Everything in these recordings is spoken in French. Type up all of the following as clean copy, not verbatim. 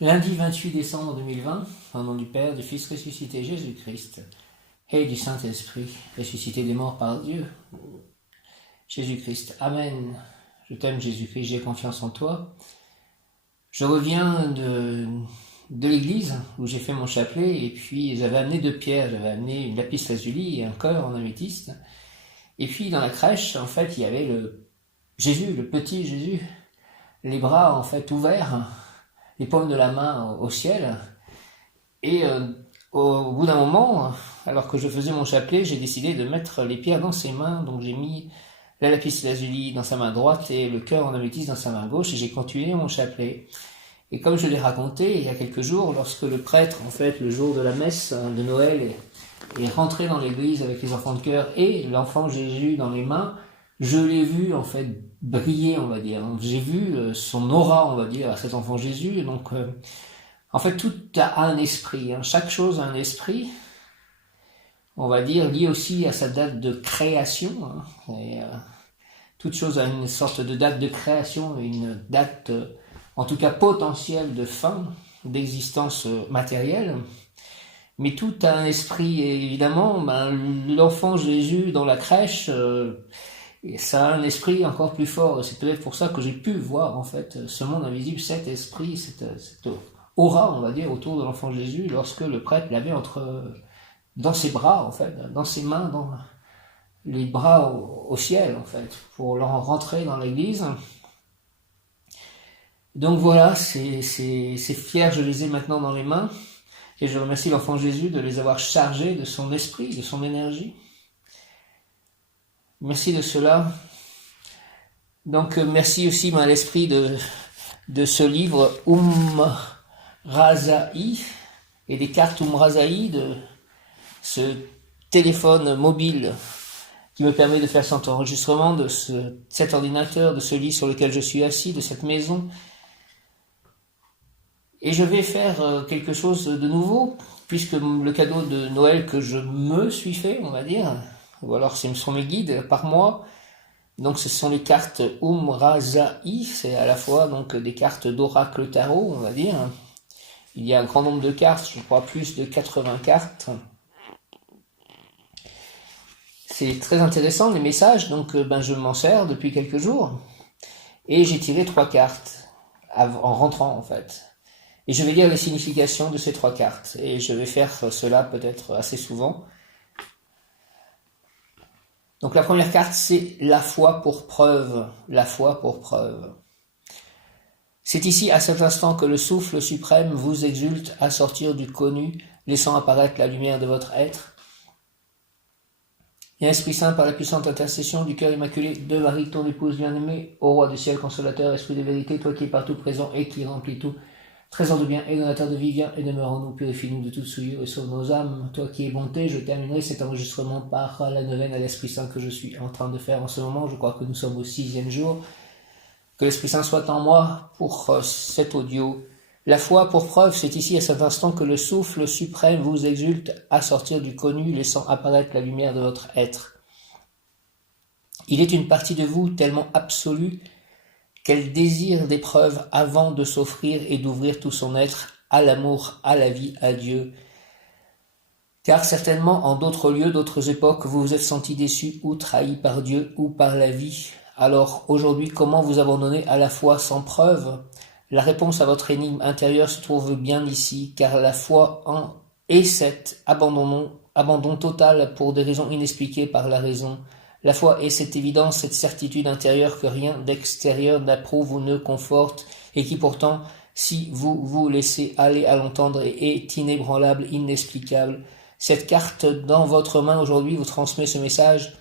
Lundi 28 décembre 2020, au nom du Père, du Fils ressuscité Jésus-Christ, et du Saint-Esprit, ressuscité des morts par Dieu. Jésus-Christ, Amen. Je t'aime Jésus-Christ, j'ai confiance en toi. Je reviens de l'église où j'ai fait mon chapelet, et puis j'avais amené 2 pierres, j'avais amené une lapis lazuli et un cœur en améthyste. Et puis dans la crèche, en fait, il y avait le Jésus, le petit Jésus, les bras en fait ouverts, les paumes de la main au ciel. Et au bout d'un moment, alors que je faisais mon chapelet, j'ai décidé de mettre les pierres dans ses mains. Donc j'ai mis la lapis lazuli dans sa main droite et le cœur en améthyste dans sa main gauche, et j'ai continué mon chapelet. Et comme je l'ai raconté il y a quelques jours, lorsque le prêtre, en fait, le jour de la messe de Noël, est rentré dans l'église avec les enfants de chœur et l'enfant Jésus dans les mains, je l'ai vu en fait briller, on va dire. J'ai vu son aura, on va dire, à cet enfant Jésus. Donc, en fait, tout a un esprit. Hein. Chaque chose a un esprit, on va dire, lié aussi à sa date de création. Hein. Et, toute chose a une sorte de date de création, une date, en tout cas potentielle, de fin, d'existence matérielle. Mais tout a un esprit, et évidemment, l'enfant Jésus dans la crèche, ça a un esprit encore plus fort. C'est peut-être pour ça que j'ai pu voir, en fait, ce monde invisible, cet esprit, cette aura, on va dire, autour de l'enfant Jésus, lorsque le prêtre l'avait dans ses bras, en fait, dans ses mains, dans les bras au ciel, en fait, pour rentrer dans l'église. Donc voilà, ces pierres, je les ai maintenant dans les mains. Et je remercie l'enfant Jésus de les avoir chargés de son esprit, de son énergie. Merci de cela. Donc merci aussi à l'esprit de ce livre Razai et des cartes Razai, de ce téléphone mobile qui me permet de faire cet enregistrement, de cet ordinateur, de ce lit sur lequel je suis assis, de cette maison. Et je vais faire quelque chose de nouveau, puisque le cadeau de Noël que je me suis fait, on va dire, ou alors ce sont mes guides par mois, donc ce sont les cartes Razai, c'est à la fois donc des cartes d'oracle tarot, on va dire. Il y a un grand nombre de cartes, je crois plus de 80 cartes. C'est très intéressant les messages, donc je m'en sers depuis quelques jours. Et j'ai tiré 3 cartes en rentrant en fait. Et je vais lire les significations de ces 3 cartes. Et je vais faire cela peut-être assez souvent. Donc la première carte, c'est la foi pour preuve. La foi pour preuve. C'est ici, à cet instant, que le souffle suprême vous exulte à sortir du connu, laissant apparaître la lumière de votre être. Et Esprit Saint, par la puissante intercession du cœur immaculé de Marie, ton épouse bien-aimée, ô roi du ciel consolateur, esprit de vérité, toi qui es partout présent et qui remplis tout, trésor de bien et donateur de vie, viens et demeure en nous, purifie-nous de toute souillure et sauve nos âmes. Toi qui es bonté, je terminerai cet enregistrement par la neuvaine à l'Esprit Saint que je suis en train de faire en ce moment. Je crois que nous sommes au 6e jour. Que l'Esprit Saint soit en moi pour cet audio. La foi pour preuve, c'est ici à cet instant que le souffle suprême vous exulte à sortir du connu, laissant apparaître la lumière de votre être. Il est une partie de vous tellement absolue qu'elle désire des preuves avant de s'offrir et d'ouvrir tout son être à l'amour, à la vie, à Dieu. Car certainement, en d'autres lieux, d'autres époques, vous vous êtes senti déçu ou trahi par Dieu ou par la vie. Alors, aujourd'hui, comment vous abandonner à la foi sans preuve ? La réponse à votre énigme intérieure se trouve bien ici, car la foi est cet abandon total pour des raisons inexpliquées par la raison. La foi est cette évidence, cette certitude intérieure que rien d'extérieur n'approuve ou ne conforte, et qui pourtant, si vous vous laissez aller à l'entendre, est inébranlable, inexplicable. Cette carte dans votre main aujourd'hui vous transmet ce message.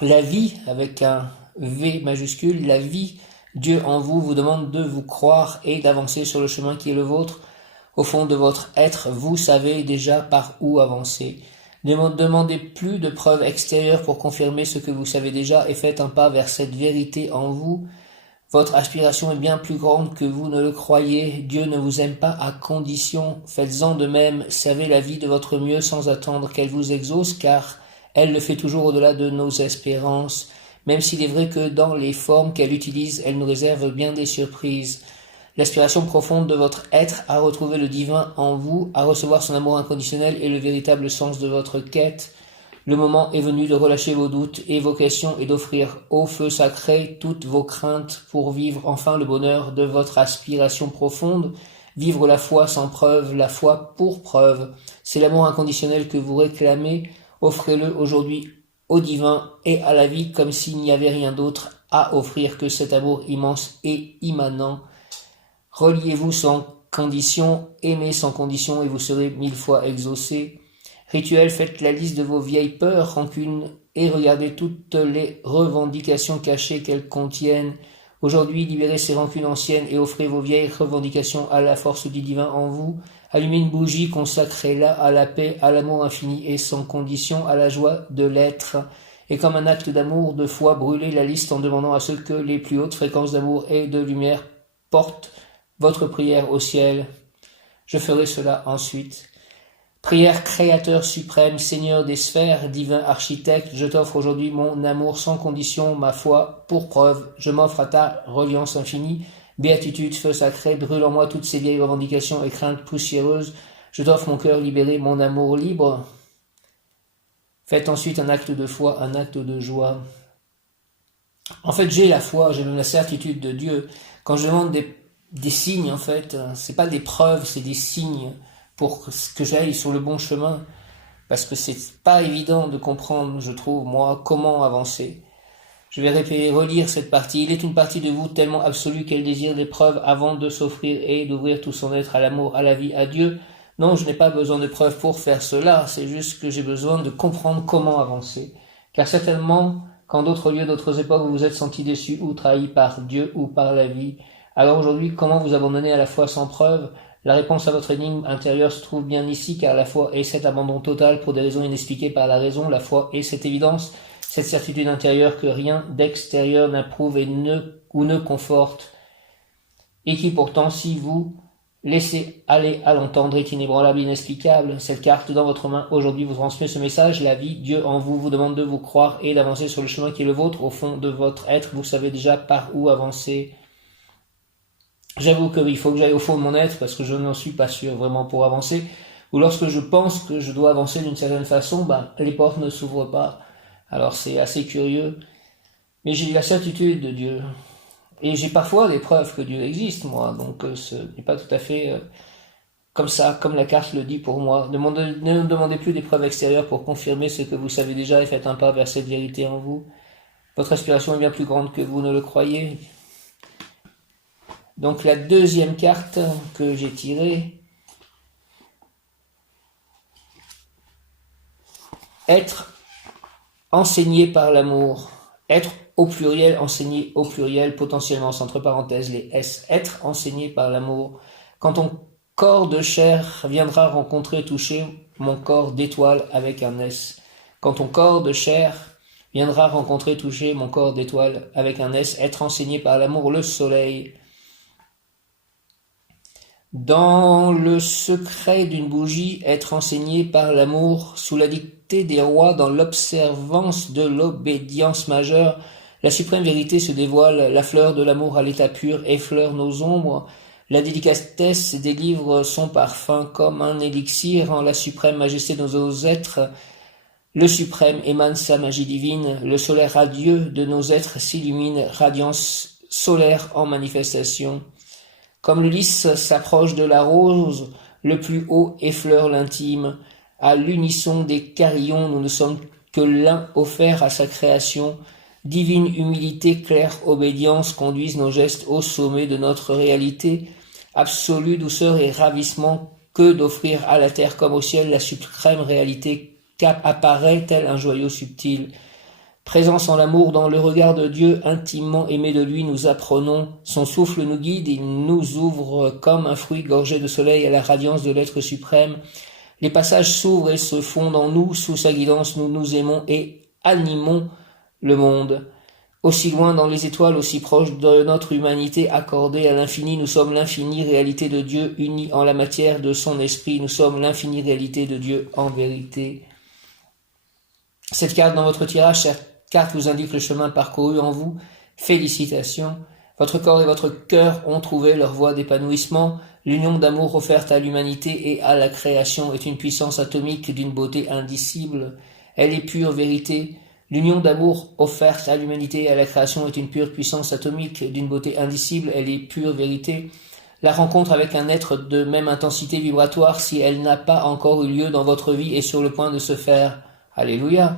La vie, avec un V majuscule, la vie, Dieu en vous demande de vous croire et d'avancer sur le chemin qui est le vôtre. Au fond de votre être, vous savez déjà par où avancer. Ne demandez plus de preuves extérieures pour confirmer ce que vous savez déjà et faites un pas vers cette vérité en vous. Votre aspiration est bien plus grande que vous ne le croyez. Dieu ne vous aime pas à condition. Faites-en de même. Savez la vie de votre mieux sans attendre qu'elle vous exauce, car elle le fait toujours au-delà de nos espérances. Même s'il est vrai que dans les formes qu'elle utilise, elle nous réserve bien des surprises. l'aspiration profonde de votre être à retrouver le divin en vous, à recevoir son amour inconditionnel et le véritable sens de votre quête. Le moment est venu de relâcher vos doutes et vos questions et d'offrir au feu sacré toutes vos craintes pour vivre enfin le bonheur de votre aspiration profonde, vivre la foi sans preuve, la foi pour preuve. C'est l'amour inconditionnel que vous réclamez, offrez-le aujourd'hui au divin et à la vie comme s'il n'y avait rien d'autre à offrir que cet amour immense et immanent. Reliez-vous sans condition, aimez sans condition et vous serez 1000 fois exaucé. Rituel, faites la liste de vos vieilles peurs, rancunes et regardez toutes les revendications cachées qu'elles contiennent. Aujourd'hui, libérez ces rancunes anciennes et offrez vos vieilles revendications à la force du divin en vous. Allumez une bougie, consacrez-la à la paix, à l'amour infini et sans condition, à la joie de l'être. Et comme un acte d'amour, de foi, brûlez la liste en demandant à ceux que les plus hautes fréquences d'amour et de lumière portent votre prière au ciel. Je ferai cela ensuite. Prière créateur suprême, Seigneur des sphères, divin architecte, je t'offre aujourd'hui mon amour sans condition, ma foi pour preuve. Je m'offre à ta reliance infinie. Béatitude, feu sacré, brûle en moi toutes ces vieilles revendications et craintes poussiéreuses. Je t'offre mon cœur libéré, mon amour libre. Faites ensuite un acte de foi, un acte de joie. En fait, j'ai la foi, j'ai même la certitude de Dieu. Quand je demande des signes, en fait, c'est pas des preuves, c'est des signes pour que j'aille sur le bon chemin. Parce que c'est pas évident de comprendre, je trouve, moi, comment avancer. Je vais relire cette partie. Il est une partie de vous tellement absolue qu'elle désire des preuves avant de s'offrir et d'ouvrir tout son être à l'amour, à la vie, à Dieu. Non, je n'ai pas besoin de preuves pour faire cela, c'est juste que j'ai besoin de comprendre comment avancer. Car certainement, qu'en d'autres lieux, d'autres époques, vous vous êtes senti déçu ou trahi par Dieu ou par la vie. Alors aujourd'hui, comment vous abandonner à la foi sans preuve? La réponse à votre énigme intérieure se trouve bien ici, car la foi est cet abandon total pour des raisons inexpliquées par la raison. La foi est cette évidence, cette certitude intérieure que rien d'extérieur n'approuve et ne conforte, et qui pourtant, si vous laissez aller à l'entendre, est inébranlable, inexplicable. Cette carte dans votre main aujourd'hui vous transmet ce message. La vie, Dieu en vous, vous demande de vous croire et d'avancer sur le chemin qui est le vôtre. Au fond de votre être, vous savez déjà par où avancer. J'avoue qu'il faut que j'aille au fond de mon être parce que je n'en suis pas sûr vraiment pour avancer. Ou lorsque je pense que je dois avancer d'une certaine façon, les portes ne s'ouvrent pas. Alors c'est assez curieux. Mais j'ai la certitude de Dieu. Et j'ai parfois des preuves que Dieu existe, moi. Donc ce n'est pas tout à fait comme ça, comme la carte le dit pour moi. Ne demandez plus des preuves extérieures pour confirmer ce que vous savez déjà et faites un pas vers cette vérité en vous. Votre aspiration est bien plus grande que vous ne le croyez. Donc la deuxième carte que j'ai tirée, être enseigné par l'amour, être au pluriel, enseigné au pluriel, potentiellement entre parenthèses les S, être enseigné par l'amour. Quand ton corps de chair viendra rencontrer, toucher mon corps d'étoile avec un S. Quand ton corps de chair viendra rencontrer, toucher mon corps d'étoile avec un S, être enseigné par l'amour, le soleil. Dans le secret d'une bougie, être enseigné par l'amour, sous la dictée des rois, dans l'observance de l'obédience majeure, la suprême vérité se dévoile, la fleur de l'amour à l'état pur effleure nos ombres, la délicatesse délivre son parfum comme un élixir en la suprême majesté de nos êtres. Le suprême émane sa magie divine, le solaire radieux de nos êtres s'illumine, radiance solaire en manifestation. Comme le lys s'approche de la rose, le plus haut effleure l'intime. À l'unisson des carillons, nous ne sommes que l'un offert à sa création. Divine humilité, claire obédience conduisent nos gestes au sommet de notre réalité. Absolue douceur et ravissement que d'offrir à la terre comme au ciel la suprême réalité apparaît tel un joyau subtil. Présence en l'amour, dans le regard de Dieu, intimement aimé de lui, nous apprenons. Son souffle nous guide, il nous ouvre comme un fruit gorgé de soleil à la radiance de l'être suprême. Les passages s'ouvrent et se fondent en nous, sous sa guidance, nous nous aimons et animons le monde. Aussi loin dans les étoiles, aussi proche de notre humanité accordée à l'infini, nous sommes l'infinie réalité de Dieu, unie en la matière de son esprit, nous sommes l'infinie réalité de Dieu en vérité. Cette carte dans votre tirage, cette carte vous indique le chemin parcouru en vous. Félicitations. Votre corps et votre cœur ont trouvé leur voie d'épanouissement. L'union d'amour offerte à l'humanité et à la création est une puissance atomique d'une beauté indicible. Elle est pure vérité. L'union d'amour offerte à l'humanité et à la création est une pure puissance atomique d'une beauté indicible. Elle est pure vérité. La rencontre avec un être de même intensité vibratoire, si elle n'a pas encore eu lieu dans votre vie, est sur le point de se faire. Alléluia.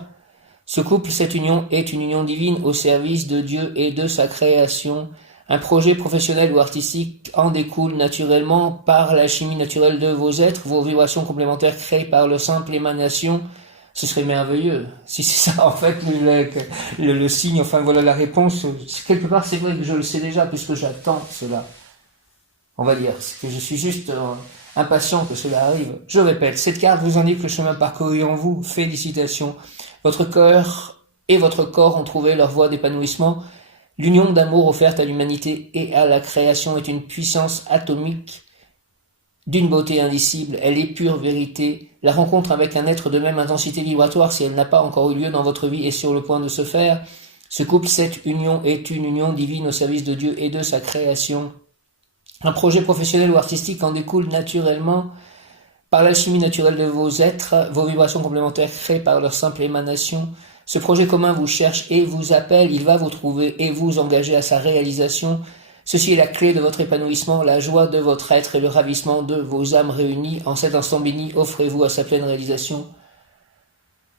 Ce couple, cette union, est une union divine au service de Dieu et de sa création. Un projet professionnel ou artistique en découle naturellement par la chimie naturelle de vos êtres, vos vibrations complémentaires créées par le simple émanation. Ce serait merveilleux. Si c'est ça, en fait, le signe, enfin voilà la réponse. Quelque part, c'est vrai que je le sais déjà, puisque j'attends cela. On va dire que je suis juste impatient que cela arrive. Je répète, cette carte vous indique le chemin parcouru en vous. Félicitations. Votre cœur et votre corps ont trouvé leur voie d'épanouissement. L'union d'amour offerte à l'humanité et à la création est une puissance atomique d'une beauté indicible. Elle est pure vérité. La rencontre avec un être de même intensité vibratoire, si elle n'a pas encore eu lieu dans votre vie, est sur le point de se faire. Ce couple, cette union, est une union divine au service de Dieu et de sa création. Un projet professionnel ou artistique en découle naturellement par l'alchimie naturelle de vos êtres, vos vibrations complémentaires créées par leur simple émanation. Ce projet commun vous cherche et vous appelle, il va vous trouver et vous engager à sa réalisation. Ceci est la clé de votre épanouissement, la joie de votre être et le ravissement de vos âmes réunies. En cet instant béni, offrez-vous à sa pleine réalisation.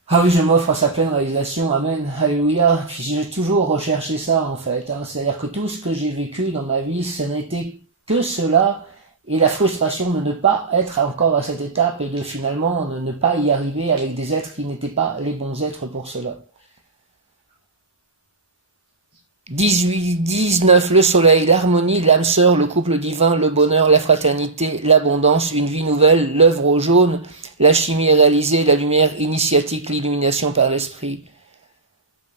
Ah oui, je m'offre à sa pleine réalisation, amen, alléluia. Puis j'ai toujours recherché ça en fait, c'est-à-dire que tout ce que j'ai vécu dans ma vie, ce n'était que cela, et la frustration de ne pas être encore à cette étape et de finalement ne pas y arriver avec des êtres qui n'étaient pas les bons êtres pour cela. 19, le soleil, l'harmonie, l'âme sœur, le couple divin, le bonheur, la fraternité, l'abondance, une vie nouvelle, l'œuvre au jaune, la chimie réalisée, la lumière initiatique, l'illumination par l'esprit.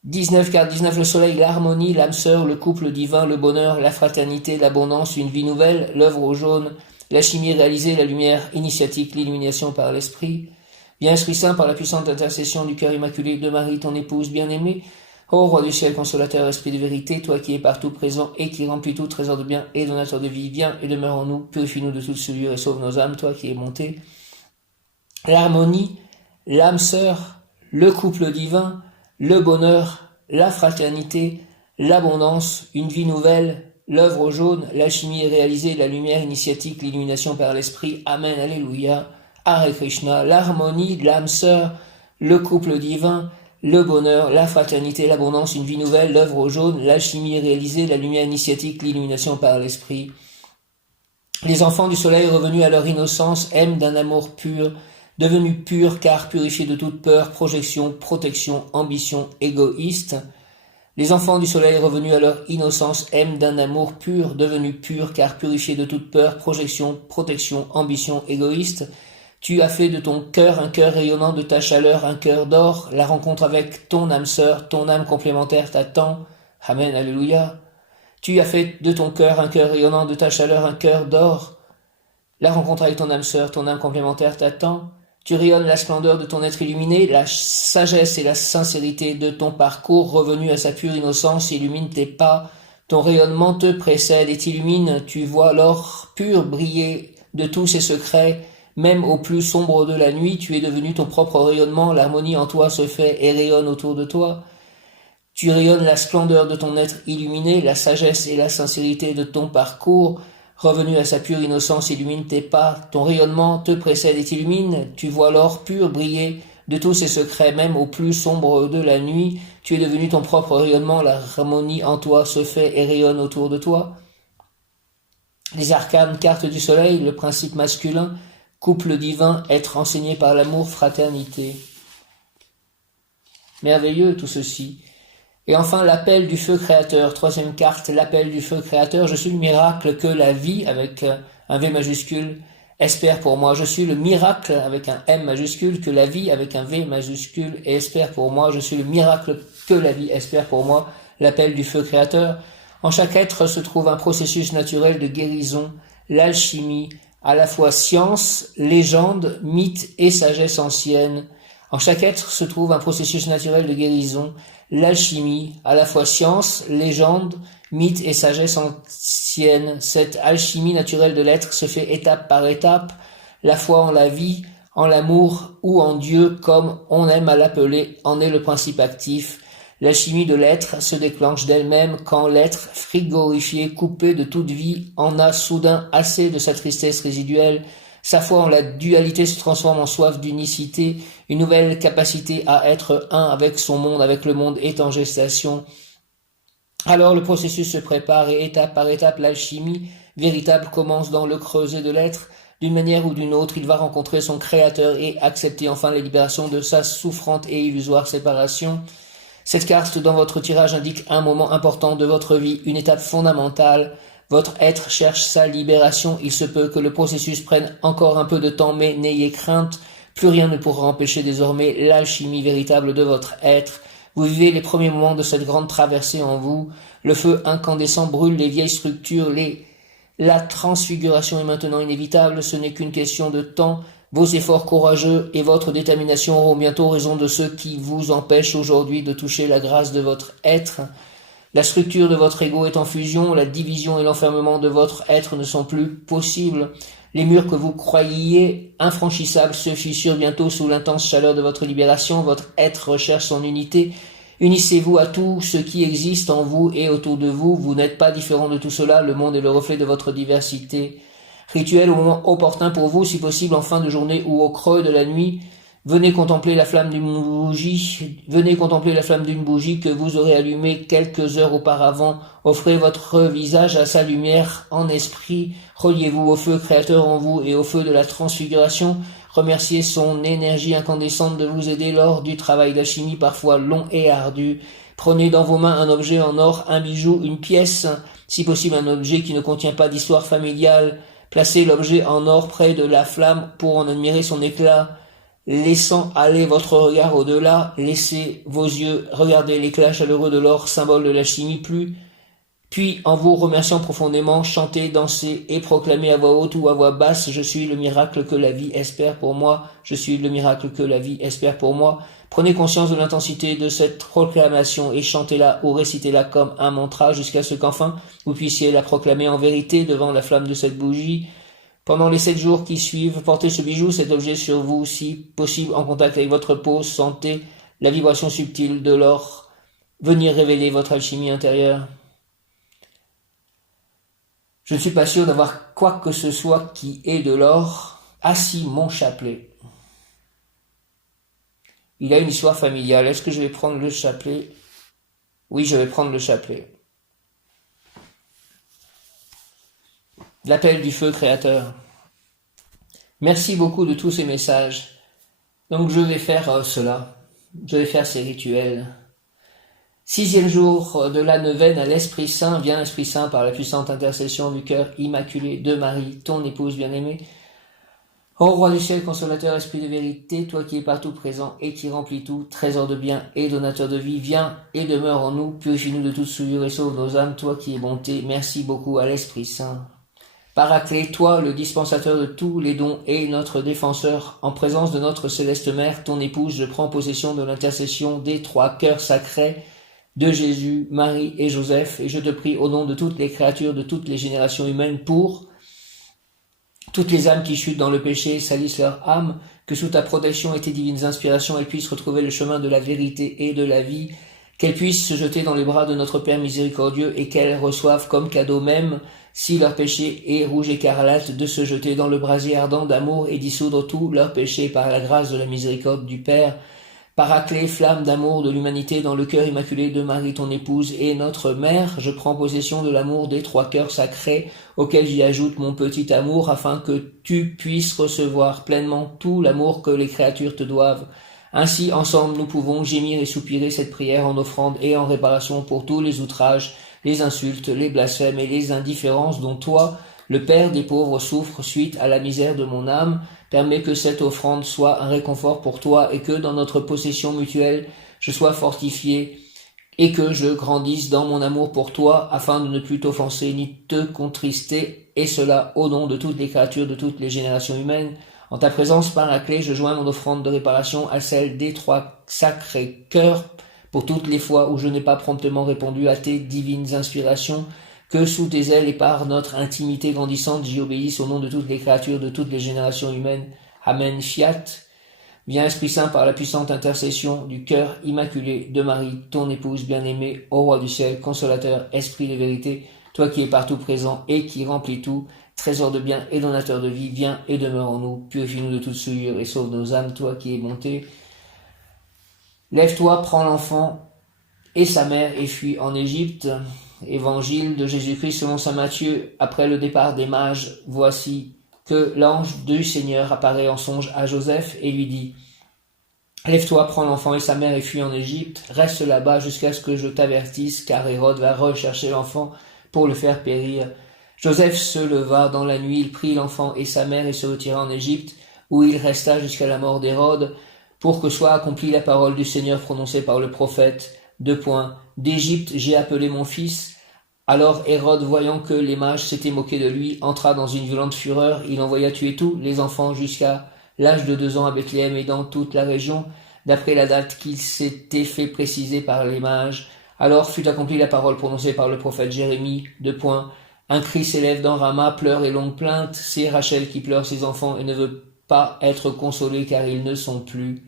19, carte 19, le soleil, l'harmonie, l'âme sœur, le couple divin, le bonheur, la fraternité, l'abondance, une vie nouvelle, l'œuvre au jaune, la chimie réalisée, la lumière initiatique, l'illumination par l'esprit. Bien Esprit Saint, par la puissante intercession du cœur immaculé de Marie, ton épouse bien-aimée, ô Roi du ciel, consolateur, esprit de vérité, toi qui es partout présent et qui remplis tout trésor de bien et donateur de vie, viens et demeure en nous, purifie-nous de toute souillure et sauve nos âmes, toi qui es monté. L'harmonie, l'âme sœur, le couple divin, le bonheur, la fraternité, l'abondance, une vie nouvelle, l'œuvre au jaune, la chimie réalisée, la lumière initiatique, l'illumination par l'esprit. Amen, alléluia. Hare Krishna, l'harmonie, l'âme sœur, le couple divin, le bonheur, la fraternité, l'abondance, une vie nouvelle, l'œuvre au jaune, la chimie réalisée, la lumière initiatique, l'illumination par l'esprit. Les enfants du soleil revenus à leur innocence aiment d'un amour pur, devenus purs car purifiés de toute peur, projection, protection, ambition, égoïste. Les enfants du soleil revenus à leur innocence aiment d'un amour pur, devenus purs car purifiés de toute peur, projection, protection, ambition, égoïste. Tu as fait de ton cœur un cœur rayonnant de ta chaleur, un cœur d'or. La rencontre avec ton âme sœur, ton âme complémentaire t'attend. Amen, alléluia. Tu as fait de ton cœur un cœur rayonnant de ta chaleur, un cœur d'or. La rencontre avec ton âme sœur, ton âme complémentaire t'attend. Tu rayonnes la splendeur de ton être illuminé, la sagesse et la sincérité de ton parcours revenu à sa pure innocence illumine tes pas. Ton rayonnement te précède et t'illumine. Tu vois l'or pur briller de tous ses secrets. Même au plus sombre de la nuit, tu es devenu ton propre rayonnement. L'harmonie en toi se fait et rayonne autour de toi. Tu rayonnes la splendeur de ton être illuminé, la sagesse et la sincérité de ton parcours revenu à sa pure innocence, illumine tes pas, ton rayonnement te précède et t'illumine, tu vois l'or pur briller de tous ses secrets, même au plus sombre de la nuit, tu es devenu ton propre rayonnement, la harmonie en toi se fait et rayonne autour de toi. Les arcanes, carte du soleil, le principe masculin, couple divin, être enseigné par l'amour, fraternité. Merveilleux tout ceci. Et enfin, l'appel du feu créateur, troisième carte, l'appel du feu créateur. Je suis le miracle que la vie, avec un V majuscule, espère pour moi. Je suis le miracle, avec un M majuscule, que la vie, avec un V majuscule, espère pour moi. Je suis le miracle que la vie espère pour moi. L'appel du feu créateur. En chaque être se trouve un processus naturel de guérison, l'alchimie, à la fois science, légende, mythe et sagesse ancienne. En chaque être se trouve un processus naturel de guérison, l'alchimie, à la fois science, légende, mythe et sagesse ancienne. Cette alchimie naturelle de l'être se fait étape par étape, la foi en la vie, en l'amour ou en Dieu, comme on aime à l'appeler, en est le principe actif. L'alchimie de l'être se déclenche d'elle-même quand l'être, frigorifié, coupé de toute vie, en a soudain assez de sa tristesse résiduelle. Sa foi en la dualité se transforme en soif d'unicité, une nouvelle capacité à être un avec son monde, avec le monde est en gestation. Alors le processus se prépare et étape par étape l'alchimie véritable commence dans le creuset de l'être. D'une manière ou d'une autre, il va rencontrer son créateur et accepter enfin la libération de sa souffrante et illusoire séparation. Cette carte dans votre tirage indique un moment important de votre vie, une étape fondamentale. Votre être cherche sa libération. Il se peut que le processus prenne encore un peu de temps, mais n'ayez crainte. Plus rien ne pourra empêcher désormais l'alchimie véritable de votre être. Vous vivez les premiers moments de cette grande traversée en vous. Le feu incandescent brûle les vieilles structures. La transfiguration est maintenant inévitable. Ce n'est qu'une question de temps. Vos efforts courageux et votre détermination auront bientôt raison de ceux qui vous empêchent aujourd'hui de toucher la grâce de votre être. La structure de votre ego est en fusion, la division et l'enfermement de votre être ne sont plus possibles. Les murs que vous croyiez infranchissables se fissurent bientôt sous l'intense chaleur de votre libération. Votre être recherche son unité. Unissez-vous à tout ce qui existe en vous et autour de vous. Vous n'êtes pas différent de tout cela. Le monde est le reflet de votre diversité. Rituel au moment opportun pour vous, si possible en fin de journée ou au creux de la nuit. Venez contempler la flamme d'une bougie. Venez contempler la flamme d'une bougie que vous aurez allumée quelques heures auparavant. Offrez votre visage à sa lumière en esprit. Reliez-vous au feu créateur en vous et au feu de la transfiguration. Remerciez son énergie incandescente de vous aider lors du travail d'alchimie parfois long et ardu. Prenez dans vos mains un objet en or, un bijou, une pièce, si possible un objet qui ne contient pas d'histoire familiale. Placez l'objet en or près de la flamme pour en admirer son éclat. Laissant aller votre regard au-delà, laissez vos yeux regarder l'éclat chaleureux de l'or, symbole de l'alchimie, puis en vous remerciant profondément, chantez, dansez et proclamez à voix haute ou à voix basse, je suis le miracle que la vie espère pour moi, je suis le miracle que la vie espère pour moi. Prenez conscience de l'intensité de cette proclamation et chantez-la ou récitez-la comme un mantra jusqu'à ce qu'enfin vous puissiez la proclamer en vérité devant la flamme de cette bougie. Pendant les 7 jours qui suivent, portez ce bijou, cet objet sur vous, si possible en contact avec votre peau, sentez la vibration subtile de l'or venir révéler votre alchimie intérieure. Je ne suis pas sûr d'avoir quoi que ce soit qui est de l'or. Assis mon chapelet. Il a une histoire familiale. Est-ce que je vais prendre le chapelet? Oui, je vais prendre le chapelet. L'appel du feu créateur. Merci beaucoup de tous ces messages. Donc je vais faire cela. Je vais faire ces rituels. 6e jour de la neuvaine à l'Esprit Saint. Viens l'Esprit Saint par la puissante intercession du cœur immaculé de Marie, ton épouse bien-aimée. Ô roi du ciel, consolateur, esprit de vérité, toi qui es partout présent et qui remplis tout, trésor de bien et donateur de vie, viens et demeure en nous, purifie-nous de toute souillure et sauve nos âmes, toi qui es bonté. Merci beaucoup à l'Esprit Saint. Paraclet, toi, le dispensateur de tous les dons et notre défenseur, en présence de notre céleste mère, ton épouse, je prends possession de l'intercession des 3 cœurs sacrés de Jésus, Marie et Joseph, et je te prie au nom de toutes les créatures, de toutes les générations humaines, pour toutes les âmes qui chutent dans le péché, salissent leur âme, que sous ta protection et tes divines inspirations, elles puissent retrouver le chemin de la vérité et de la vie, qu'elles puissent se jeter dans les bras de notre Père miséricordieux et qu'elles reçoivent comme cadeau même, si leur péché est rouge écarlate, de se jeter dans le brasier ardent d'amour et dissoudre tous leurs péchés par la grâce de la miséricorde du Père. Paraclet, flamme d'amour de l'humanité dans le cœur immaculé de Marie, ton épouse et notre mère, je prends possession de l'amour des 3 cœurs sacrés, auxquels j'y ajoute mon petit amour, afin que tu puisses recevoir pleinement tout l'amour que les créatures te doivent. Ainsi, ensemble, nous pouvons gémir et soupirer cette prière en offrande et en réparation pour tous les outrages, les insultes, les blasphèmes et les indifférences dont toi, le Père des pauvres, souffre suite à la misère de mon âme. Permets que cette offrande soit un réconfort pour toi et que dans notre possession mutuelle, je sois fortifié et que je grandisse dans mon amour pour toi afin de ne plus t'offenser ni te contrister, et cela au nom de toutes les créatures de toutes les générations humaines. En ta présence, par la clé, je joins mon offrande de réparation à celle des 3 sacrés cœurs pour toutes les fois où je n'ai pas promptement répondu à tes divines inspirations, que sous tes ailes et par notre intimité grandissante, j'y obéisse au nom de toutes les créatures, de toutes les générations humaines. Amen. Fiat. Viens, Esprit Saint, par la puissante intercession du cœur immaculé de Marie, ton épouse bien-aimée, ô roi du ciel, consolateur, esprit de vérité, toi qui es partout présent et qui remplis tout, trésor de bien et donateur de vie, viens et demeure en nous, purifie-nous de toute souillure et sauve nos âmes, toi qui es bonté. Lève-toi, prends l'enfant et sa mère et fuis en Égypte. Évangile de Jésus-Christ selon saint Matthieu. Après le départ des mages, voici que l'ange du Seigneur apparaît en songe à Joseph et lui dit « Lève-toi, prends l'enfant et sa mère et fuis en Égypte. Reste là-bas jusqu'à ce que je t'avertisse, car Hérode va rechercher l'enfant pour le faire périr. » Joseph se leva dans la nuit, il prit l'enfant et sa mère et se retira en Égypte, où il resta jusqu'à la mort d'Hérode, pour que soit accomplie la parole du Seigneur prononcée par le prophète. D'Égypte j'ai appelé mon fils. Alors Hérode, voyant que les mages s'étaient moqués de lui, entra dans une violente fureur. Il envoya tuer tous les enfants jusqu'à l'âge de 2 ans à Bethléem et dans toute la région, d'après la date qu'il s'était fait préciser par les mages. Alors fut accomplie la parole prononcée par le prophète Jérémie. Un cri s'élève dans Rama, pleurs et longues plaintes. C'est Rachel qui pleure ses enfants et ne veut pas être consolée car ils ne sont plus.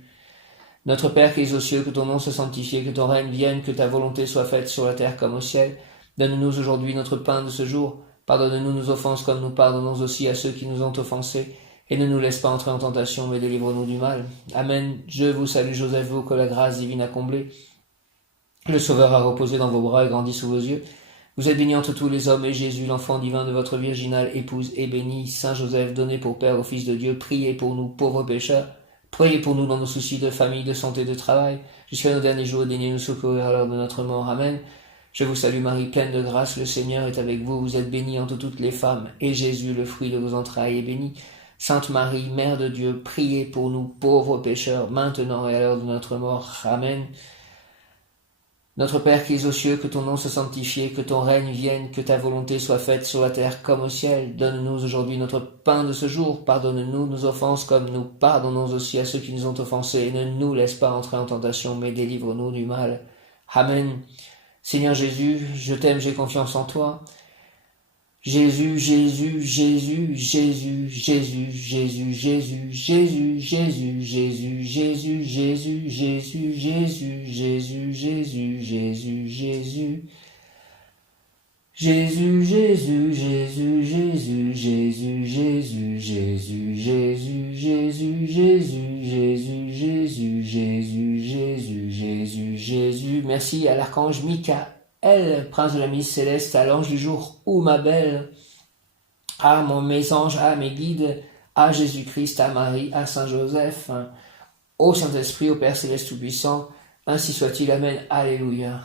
Notre Père qui es aux cieux, que ton nom soit sanctifié, que ton règne vienne, que ta volonté soit faite sur la terre comme au ciel. Donne-nous aujourd'hui notre pain de ce jour. Pardonne-nous nos offenses comme nous pardonnons aussi à ceux qui nous ont offensés. Et ne nous laisse pas entrer en tentation, mais délivre-nous du mal. Amen. Je vous salue Joseph, vous que la grâce divine a comblé. Le Sauveur a reposé dans vos bras et grandi sous vos yeux. Vous êtes bénie entre tous les hommes, et Jésus, l'enfant divin de votre virginale épouse, est béni. Saint Joseph, donné pour Père au Fils de Dieu, priez pour nous, pauvres pécheurs. Priez pour nous dans nos soucis de famille, de santé, de travail. Jusqu'à nos derniers jours, daignez nous secourir à l'heure de notre mort. Amen. Je vous salue Marie, pleine de grâce, le Seigneur est avec vous. Vous êtes bénie entre toutes les femmes, et Jésus, le fruit de vos entrailles, est béni. Sainte Marie, Mère de Dieu, priez pour nous, pauvres pécheurs, maintenant et à l'heure de notre mort. Amen. Notre Père qui es aux cieux, que ton nom soit sanctifié, que ton règne vienne, que ta volonté soit faite sur la terre comme au ciel. Donne-nous aujourd'hui notre pain de ce jour. Pardonne-nous nos offenses comme nous pardonnons aussi à ceux qui nous ont offensés. Et ne nous laisse pas entrer en tentation, mais délivre-nous du mal. Amen. Seigneur Jésus, je t'aime, j'ai confiance en toi. Jésus, Jésus, Jésus, Jésus, Jésus, Jésus, Jésus, Jésus, Jésus, Jésus, Jésus, Jésus, Jésus, Jésus, Jésus, Jésus, Jésus, Jésus. Jésus, Jésus, Jésus, Jésus, Jésus, Jésus, Jésus, Jésus, Jésus, Jésus, Jésus, Jésus, Jésus, Jésus, Jésus, Jésus. Merci à l'archange Michael, prince de la milice céleste, à l'ange du jour ou ma belle, à mes anges, à mes guides, à Jésus-Christ, à Marie, à Saint Joseph, au Saint-Esprit, au Père céleste tout-puissant, ainsi soit-il. Amen. Alléluia.